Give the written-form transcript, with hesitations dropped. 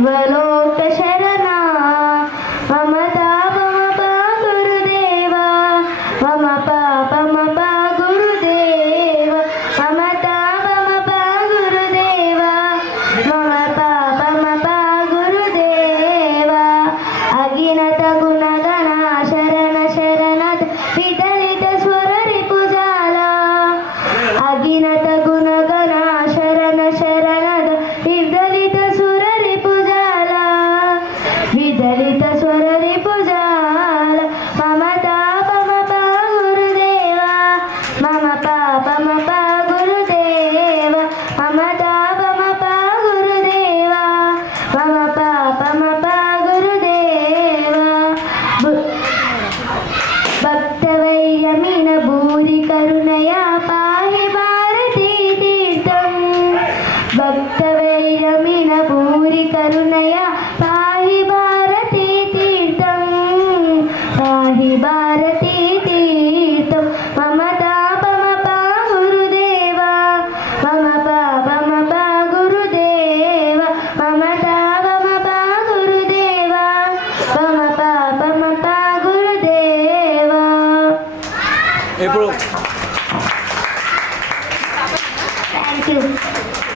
सर्वलोक शरणा मम तापमप गुरुदेव मम पापमप गुरुदेव मम तापमप गुरुदेव मम पापमप गुरुदेव अगिनत गुणगण शरण शरणद विदलित स्वर रिपुजाला अगिनत गुणगण शरण शरणद विदलित सुर रिपुजाला विदलित स्वर रिपुजाला मम तापमप गुरुदेव मम पापमप गुरुदेव मम तापमप गुरुदेव मम पापमप गुरुदेव भक्तवैर्यमिन भूरि करुणया पाहि भारती तीर्थं भक्तवैर्यमिन भूरि करुणया पाहि भारती तीर्थं पाहि भारती तीर्थं मम तापमप गुरुदेव मम पापमप गुरुदेव मम तापमप गुरुदेव मम पापमप गुरुदेव ఇప్పుడు Thank you.